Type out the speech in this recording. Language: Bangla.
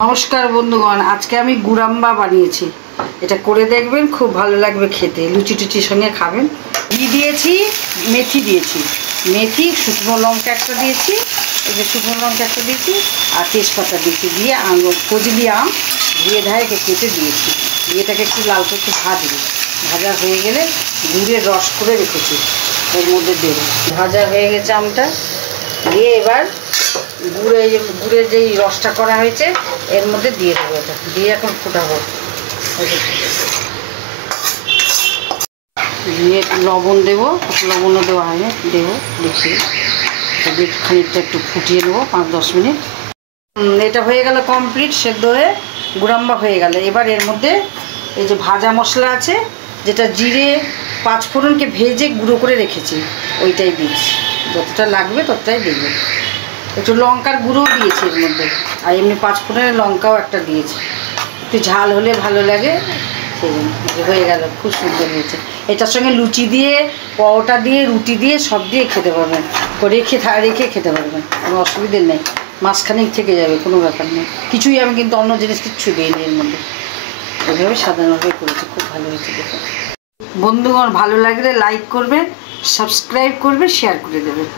নমস্কার বন্ধুগণ, আজকে আমি গুড়াম্বা বানিয়েছি। এটা করে দেখবেন, খুব ভালো লাগবে খেতে। লুচি টুচির সঙ্গে খাবেন। ঘি দিয়েছি, মেথি দিয়েছি, মেথি, শুকনো লঙ্কা একটা দিয়েছি, এই যে শুকনো লঙ্কা একটা দিয়েছি, আর তেজপাতা দিয়েছি, দিয়ে ফজলি আম ধুয়ে ধায়ে কেটে দিয়েছি। দিয়ে এটাকে একটু লাল করে একটু ভাজবো। ভাজা হয়ে গেলে গুড়ের রস করে রেখেছি, এর মধ্যে দেবো। ভাজা হয়ে গেছে আমটা, দিয়ে এবার গুড়ের যেই রসটা করা হয়েছে এর মধ্যে দিয়ে দেবো। এটা দিয়ে এখন ফুটাবো। দিয়ে লবণ দেবো, লবণও দেওয়া হয়নি, দেবো দেখি। খানিকটা একটু ফুটিয়ে নেবো 5-10 মিনিট। এটা হয়ে গেল কমপ্লিট, সেদ্ধ হয়ে গুড়াম্বা হয়ে গেল। এবার এর মধ্যে এই যে ভাজা মশলা আছে, যেটা জিরে 5 ফোড়নকে ভেজে গুঁড়ো করে রেখেছি, ওইটাই দিচ্ছি। যতটা লাগবে ততটাই দেবো। একটু লঙ্কার গুঁড়োও দিয়েছি এর মধ্যে, আর এমনি 5 ফোড়নের লঙ্কাও একটা দিয়েছি। একটু ঝাল হলে ভালো লাগে, হয়ে গেল। খুব সুন্দর হয়েছে। এটার সঙ্গে লুচি দিয়ে, পরোটা দিয়ে, রুটি দিয়ে, সব দিয়ে খেতে পারবেন। রেখে খেতে পারবেন, কোনো অসুবিধে নেই। মাঝখানেই থেকে যাবে, কোনো ব্যাপার নেই। কিছুই আমি কিন্তু অন্য জিনিস কিচ্ছু দিইনি এর মধ্যে। এইভাবে সাধারণভাবে করেছি, খুব ভালো হয়েছে দেখে। বন্ধুগণ, ভালো লাগলে লাইক করবেন, সাবস্ক্রাইব করবে, শেয়ার করে দেবেন।